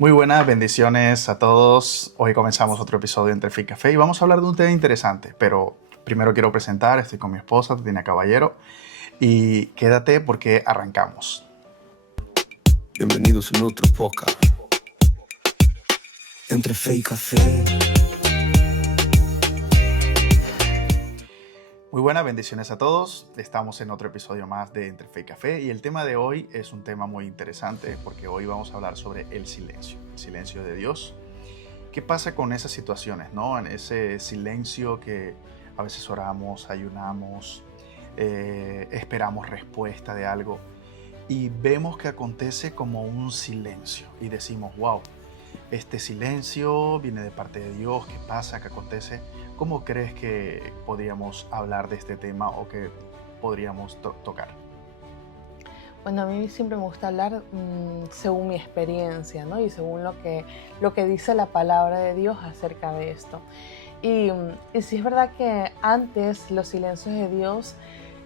Muy buenas bendiciones a todos. Hoy comenzamos otro episodio Entre Fe y Café y vamos a hablar de un tema interesante, pero primero quiero presentar, estoy con mi esposa, Tatiana Caballero, y quédate porque arrancamos. Bienvenidos a otro podcast. Entre Fe y Café. Muy buenas bendiciones a todos. Estamos en otro episodio más de Entre Fe y Café y el tema de hoy es un tema muy interesante porque hoy vamos a hablar sobre el silencio de Dios. ¿Qué pasa con esas situaciones, no? En ese silencio que a veces oramos, ayunamos, esperamos respuesta de algo y vemos que acontece como un silencio y decimos, wow, este silencio viene de parte de Dios. ¿Qué pasa? ¿Qué acontece? ¿Cómo crees que podríamos hablar de este tema o que podríamos tocar? Bueno, a mí siempre me gusta hablar según mi experiencia, ¿no? Y según lo que dice la palabra de Dios acerca de esto. Y sí es verdad que antes los silencios de Dios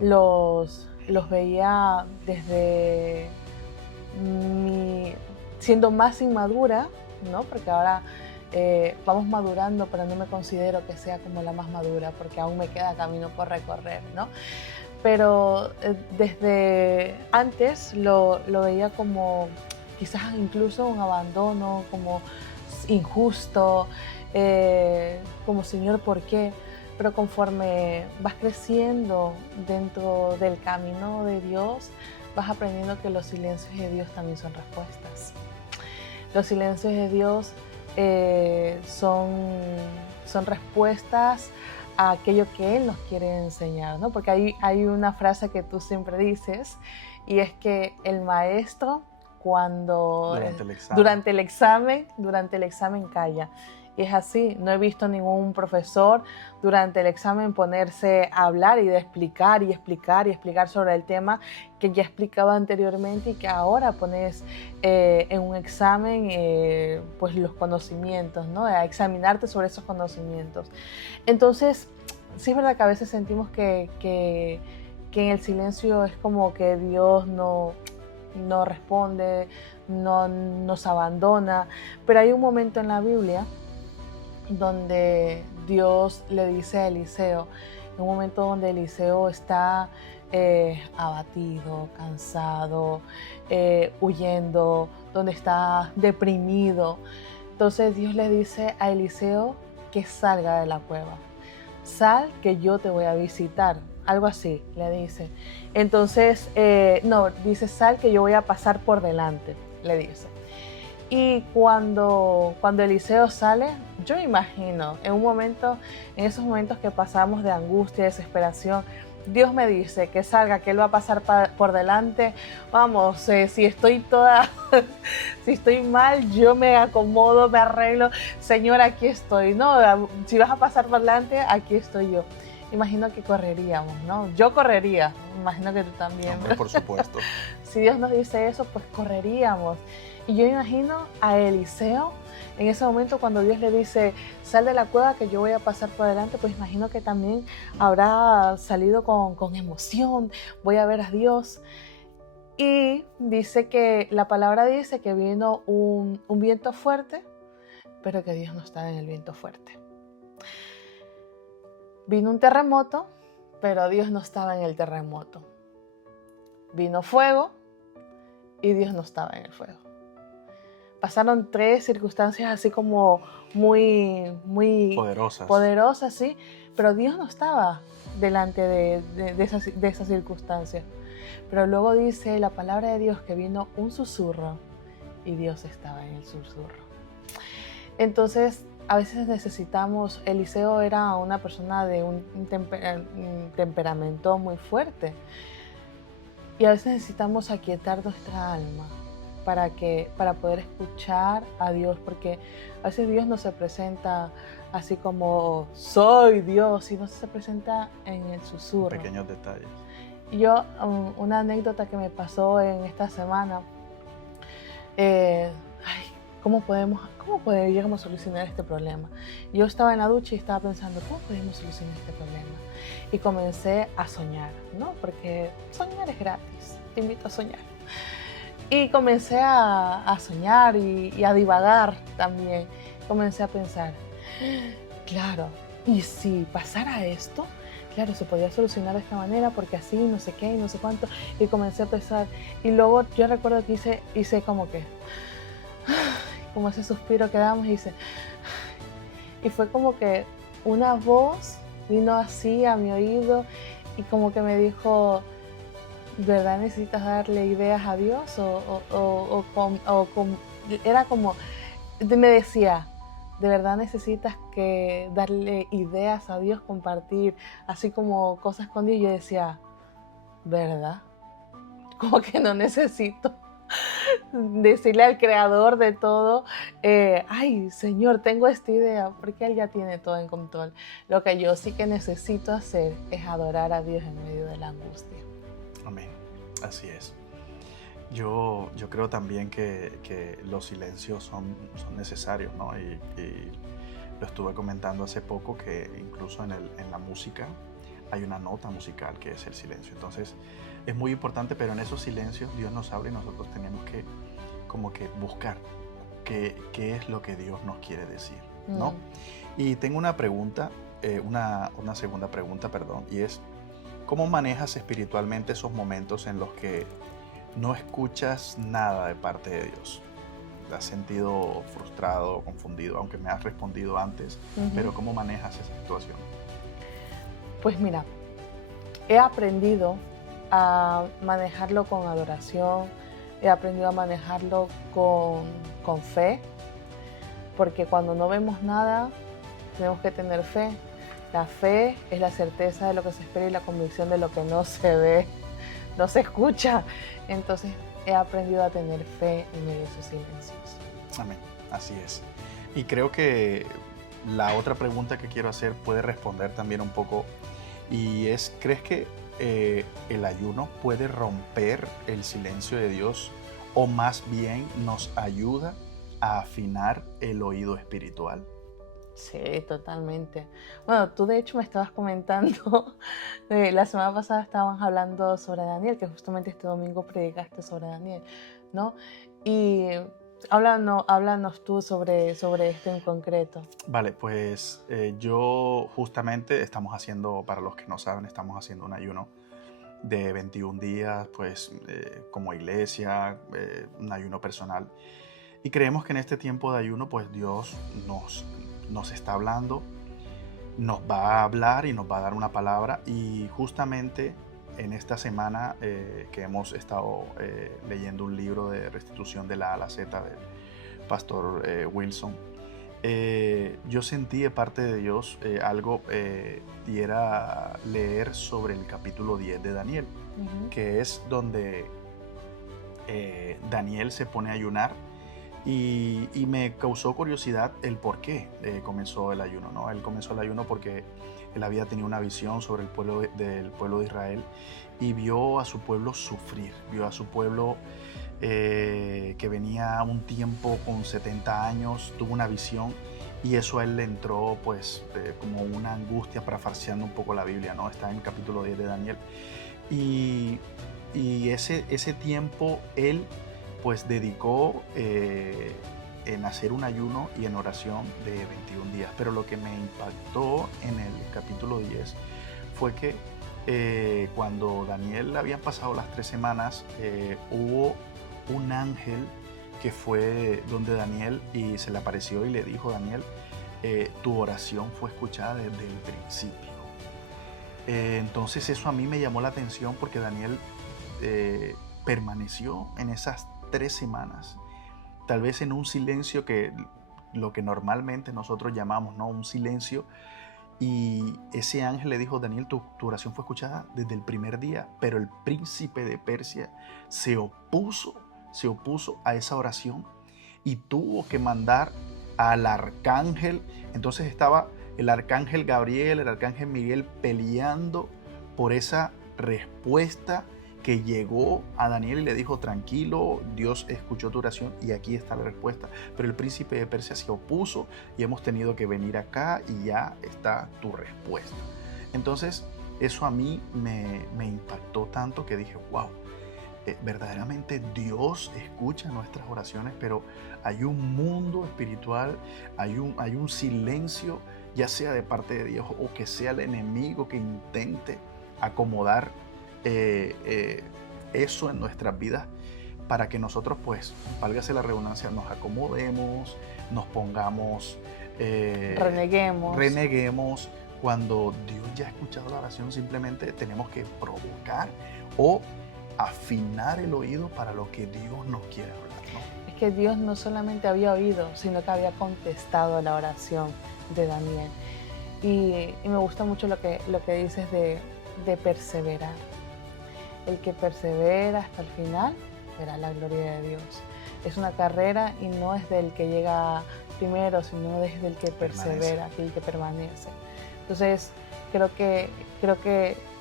los veía desde siendo más inmadura, ¿no? Porque ahora vamos madurando, pero no me considero que sea como la más madura, porque aún me queda camino por recorrer, ¿no? Pero desde antes lo veía como quizás incluso un abandono, como injusto, como Señor, ¿por qué? Pero conforme vas creciendo dentro del camino de Dios, vas aprendiendo que los silencios de Dios también son respuestas. Los silencios de Dios son respuestas a aquello que Él nos quiere enseñar, ¿no? Porque hay una frase que tú siempre dices, y es que el maestro durante el examen calla. Y es así, no he visto ningún profesor durante el examen ponerse a hablar y explicar sobre el tema que ya explicaba anteriormente y que ahora pones en un examen pues los conocimientos, ¿no? A examinarte sobre esos conocimientos. Entonces, sí es verdad que a veces sentimos que en el silencio es como que Dios no responde, no nos abandona, pero hay un momento en la Biblia donde Dios le dice a Eliseo, en un momento donde Eliseo está abatido, cansado, huyendo, donde está deprimido. Entonces Dios le dice a Eliseo que salga de la cueva. Sal, que yo te voy a visitar. Algo así le dice. Entonces, dice, sal, que yo voy a pasar por delante, le dice. Y cuando Eliseo sale, yo me imagino, en esos momentos que pasamos de angustia, desesperación, Dios me dice que salga, que Él va a pasar por delante. Vamos, si estoy mal, yo me acomodo, me arreglo. Señor, aquí estoy, ¿no? Si vas a pasar por delante, aquí estoy yo. Imagino que correríamos, ¿no? Yo correría, imagino que tú también. Hombre, por supuesto. Si Dios nos dice eso, pues correríamos. Y yo imagino a Eliseo, en ese momento cuando Dios le dice, sal de la cueva que yo voy a pasar por delante, pues imagino que también habrá salido con emoción, voy a ver a Dios. Y dice que la palabra dice que vino un viento fuerte, pero que Dios no estaba en el viento fuerte. Vino un terremoto, pero Dios no estaba en el terremoto. Vino fuego y Dios no estaba en el fuego. Pasaron 3 circunstancias así como muy poderosas, sí, pero Dios no estaba delante de esas circunstancias. Pero luego dice la palabra de Dios que vino un susurro y Dios estaba en el susurro. Entonces, a veces necesitamos, Eliseo era una persona de un temperamento muy fuerte y a veces necesitamos aquietar nuestra alma para poder escuchar a Dios, porque a veces Dios no se presenta así como soy Dios, sino se presenta en el susurro. Pequeños detalles. Yo, una anécdota que me pasó en esta semana, ¿cómo podríamos solucionar este problema? Yo estaba en la ducha y estaba pensando, ¿cómo podemos solucionar este problema? Y comencé a soñar, ¿no? Porque soñar es gratis, te invito a soñar. Y comencé a soñar y a divagar también. Comencé a pensar, claro, ¿y si pasara esto? Claro, se podría solucionar de esta manera porque así, no sé qué y no sé cuánto. Y comencé a pensar. Y luego yo recuerdo que hice como que, como ese suspiro que damos y hice. Y fue como que una voz vino así a mi oído y como que me dijo, ¿verdad necesitas darle ideas a Dios? Era como, me decía, ¿de verdad necesitas que darle ideas a Dios, compartir así como cosas con Dios? Y yo decía, ¿verdad? Como que no necesito decirle al creador de todo, ay Señor, tengo esta idea, porque Él ya tiene todo en control. Lo que yo sí que necesito hacer es adorar a Dios en medio de la angustia. Amén. Así es. Yo creo también que los silencios son necesarios, ¿no? Y lo estuve comentando hace poco que incluso en la música hay una nota musical que es el silencio. Entonces es muy importante, pero en esos silencios Dios nos habla y nosotros tenemos que como que buscar qué es lo que Dios nos quiere decir, ¿no? Y tengo una pregunta, una segunda pregunta, perdón, y es, ¿cómo manejas espiritualmente esos momentos en los que no escuchas nada de parte de Dios? ¿Te has sentido frustrado, confundido, aunque me has respondido antes? Pero ¿cómo manejas esa situación? Pues mira, he aprendido a manejarlo con adoración, he aprendido a manejarlo con fe, porque cuando no vemos nada, tenemos que tener fe. La fe es la certeza de lo que se espera y la convicción de lo que no se ve, no se escucha. Entonces he aprendido a tener fe en medio de esos silencios. Amén, así es. Y creo que la otra pregunta que quiero hacer puede responder también un poco, y es, ¿crees que el ayuno puede romper el silencio de Dios o más bien nos ayuda a afinar el oído espiritual? Sí, totalmente. Bueno, tú de hecho me estabas comentando, la semana pasada estábamos hablando sobre Daniel, que justamente este domingo predicaste sobre Daniel, ¿no? Y háblanos tú sobre esto en concreto. Vale, pues yo justamente estamos haciendo, para los que no saben, estamos haciendo un ayuno de 21 días, pues como iglesia, un ayuno personal. Y creemos que en este tiempo de ayuno, pues Dios nos está hablando, nos va a hablar y nos va a dar una palabra. Y justamente en esta semana que hemos estado leyendo un libro de restitución de la A a la Z del pastor Wilson, yo sentí de parte de Dios algo y era leer sobre el capítulo 10 de Daniel, que es donde Daniel se pone a ayunar. Y me causó curiosidad el por qué comenzó el ayuno, ¿no? Él comenzó el ayuno porque él había tenido una visión sobre el pueblo del pueblo de Israel y vio a su pueblo sufrir, vio a su pueblo que venía un tiempo con 70 años, tuvo una visión y eso a él le entró pues como una angustia, parafraseando un poco la Biblia, ¿no? Está en el capítulo 10 de Daniel. Y ese tiempo él pues dedicó en hacer un ayuno y en oración de 21 días. Pero lo que me impactó en el capítulo 10 fue que cuando Daniel habían pasado las 3 semanas, hubo un ángel que fue donde Daniel y se le apareció y le dijo: Daniel, tu oración fue escuchada desde el principio. Entonces eso a mí me llamó la atención porque Daniel permaneció en esas 3 semanas, tal vez en un silencio que lo que normalmente nosotros llamamos, ¿no?, un silencio, y ese ángel le dijo: Daniel, tu oración fue escuchada desde el primer día, pero el príncipe de Persia se opuso a esa oración y tuvo que mandar al arcángel. Entonces estaba el arcángel Gabriel, el arcángel Miguel peleando por esa respuesta que llegó a Daniel y le dijo: tranquilo, Dios escuchó tu oración y aquí está la respuesta. Pero el príncipe de Persia se opuso y hemos tenido que venir acá y ya está tu respuesta. Entonces eso a mí me impactó tanto que dije: wow, verdaderamente Dios escucha nuestras oraciones, pero hay un mundo espiritual, hay un silencio, ya sea de parte de Dios o que sea el enemigo que intente acomodar eso en nuestras vidas para que nosotros, pues, válgase la redundancia, nos acomodemos, nos pongamos, reneguemos. Cuando Dios ya ha escuchado la oración, simplemente tenemos que provocar o afinar el oído para lo que Dios nos quiere hablar, ¿no? Es que Dios no solamente había oído, sino que había contestado a la oración de Daniel. Y me gusta mucho lo que dices de perseverar. El que persevera hasta el final verá la gloria de Dios. Es una carrera y no es del que llega primero, sino desde el que persevera, el que permanece. Entonces, creo que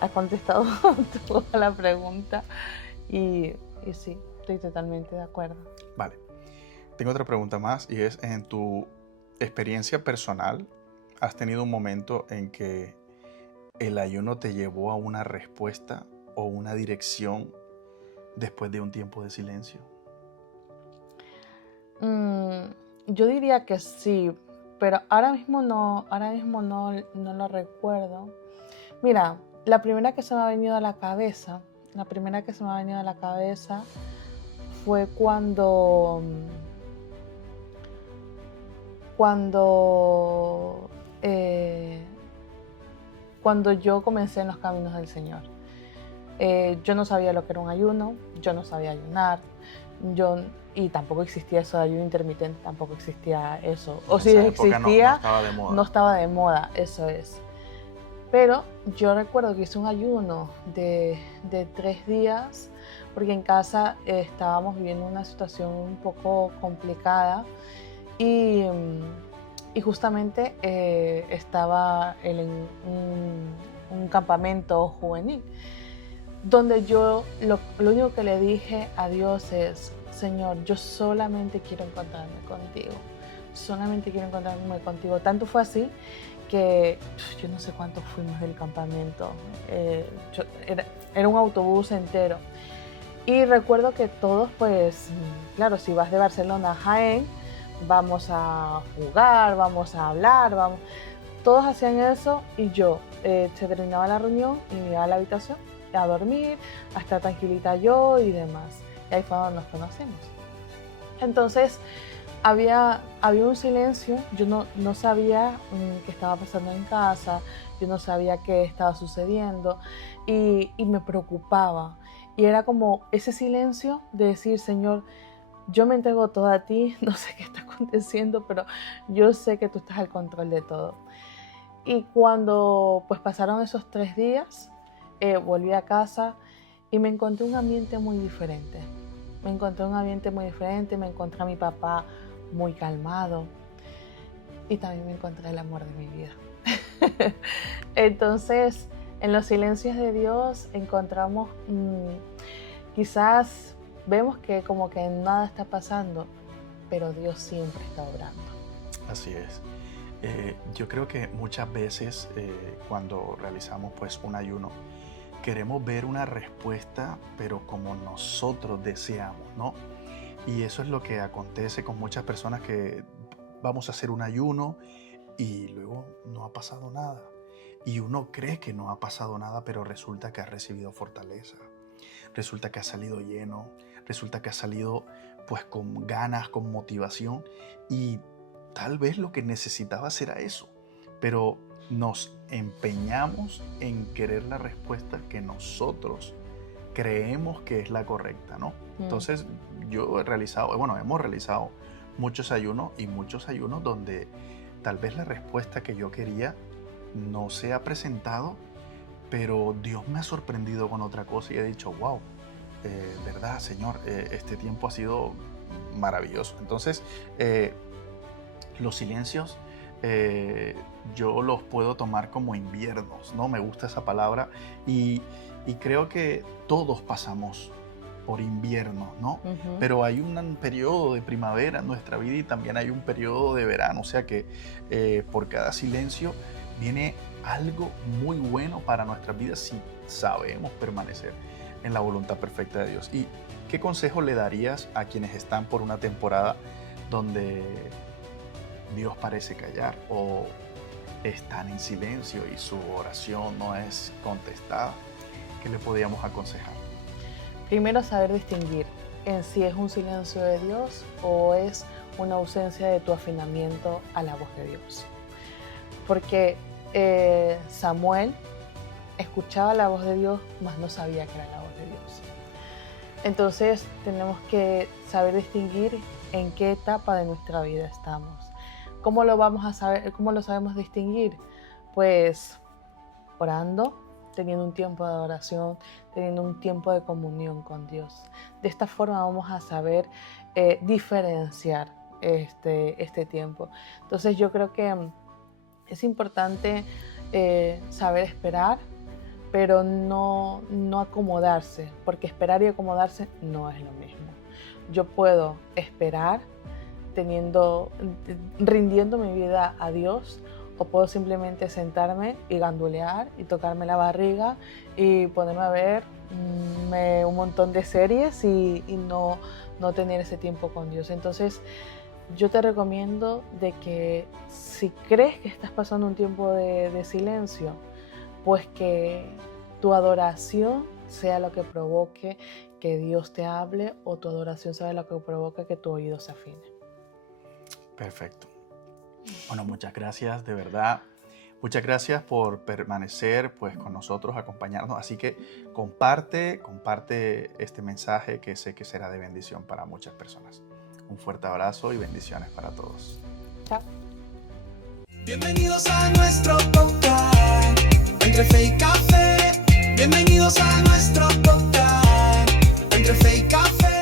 has contestado toda la pregunta y sí, estoy totalmente de acuerdo. Vale. Tengo otra pregunta más y es, en tu experiencia personal, ¿has tenido un momento en que el ayuno te llevó a una respuesta o una dirección después de un tiempo de silencio? Yo diría que sí, pero ahora mismo no lo recuerdo. Mira, la primera que se me ha venido a la cabeza fue cuando yo comencé en los caminos del Señor. Yo no sabía lo que era un ayuno, yo no sabía ayunar, y tampoco existía eso de ayuno intermitente, tampoco existía eso. O si existía, no estaba de moda, eso es. Pero yo recuerdo que hice un ayuno de 3 días, porque en casa estábamos viviendo una situación un poco complicada y justamente estaba en un campamento juvenil, donde yo lo único que le dije a Dios es: Señor, yo solamente quiero encontrarme contigo. Tanto fue así que yo no sé cuántos fuimos del campamento. Era un autobús entero. Y recuerdo que todos, pues, claro, si vas de Barcelona a Jaén, vamos a jugar, vamos a hablar, todos hacían eso y yo se terminaba la reunión y me iba a la habitación a dormir, a estar tranquilita yo y demás. Y ahí fue donde nos conocemos. Entonces había un silencio, yo no sabía qué estaba pasando en casa, yo no sabía qué estaba sucediendo y me preocupaba. Y era como ese silencio de decir: Señor, yo me entrego todo a ti, no sé qué está aconteciendo, pero yo sé que tú estás al control de todo. Y cuando pues pasaron esos 3 días, volví a casa y me encontré un ambiente muy diferente. Me encontré a mi papá muy calmado y también me encontré el amor de mi vida. Entonces, en los silencios de Dios encontramos, quizás vemos que como que nada está pasando, pero Dios siempre está obrando. Así es. Yo creo que muchas veces cuando realizamos pues un ayuno, queremos ver una respuesta, pero como nosotros deseamos, ¿no? Y eso es lo que acontece con muchas personas, que vamos a hacer un ayuno y luego no ha pasado nada. Y uno cree que no ha pasado nada, pero resulta que ha recibido fortaleza. Resulta que ha salido lleno. Resulta que ha salido pues con ganas, con motivación. Y tal vez lo que necesitaba era eso. Pero nos empeñamos en querer la respuesta que nosotros creemos que es la correcta, ¿no? Entonces hemos realizado muchos ayunos donde tal vez la respuesta que yo quería no se ha presentado, pero Dios me ha sorprendido con otra cosa y he dicho: wow, verdad, Señor, este tiempo ha sido maravilloso. Entonces, los silencios yo los puedo tomar como inviernos, ¿no? Me gusta esa palabra y creo que todos pasamos por invierno, ¿no? Uh-huh. Pero hay un periodo de primavera en nuestra vida y también hay un periodo de verano, o sea que por cada silencio viene algo muy bueno para nuestra vida si sabemos permanecer. en la voluntad perfecta de Dios. ¿Y qué consejo le darías a quienes están por una temporada donde Dios parece callar o están en silencio y su oración no es contestada? ¿Qué le podríamos aconsejar? Primero, saber distinguir en si es un silencio de Dios o es una ausencia de tu afinamiento a la voz de Dios. Porque Samuel escuchaba la voz de Dios, mas no sabía que era la voz de Dios. Entonces tenemos que saber distinguir en qué etapa de nuestra vida estamos. ¿Cómo lo vamos a saber? ¿Cómo lo sabemos distinguir? Pues orando, teniendo un tiempo de adoración, teniendo un tiempo de comunión con Dios. De esta forma vamos a saber diferenciar este tiempo. Entonces yo creo que es importante saber esperar, pero no acomodarse, porque esperar y acomodarse no es lo mismo. Yo puedo esperar rindiendo mi vida a Dios, o puedo simplemente sentarme y gandulear y tocarme la barriga y ponerme a ver un montón de series y no tener ese tiempo con Dios. Entonces yo te recomiendo de que si crees que estás pasando un tiempo de silencio, pues que tu adoración sea lo que provoque que Dios te hable, o tu adoración sea lo que provoque que tu oído se afine. Perfecto. Bueno, muchas gracias, de verdad. Muchas gracias por permanecer pues con nosotros, acompañarnos. Así que comparte este mensaje, que sé que será de bendición para muchas personas. Un fuerte abrazo y bendiciones para todos. Chao. Bienvenidos a nuestro podcast, Entre Fe y Café. Bienvenidos a nuestro podcast, Entre Fe y Café.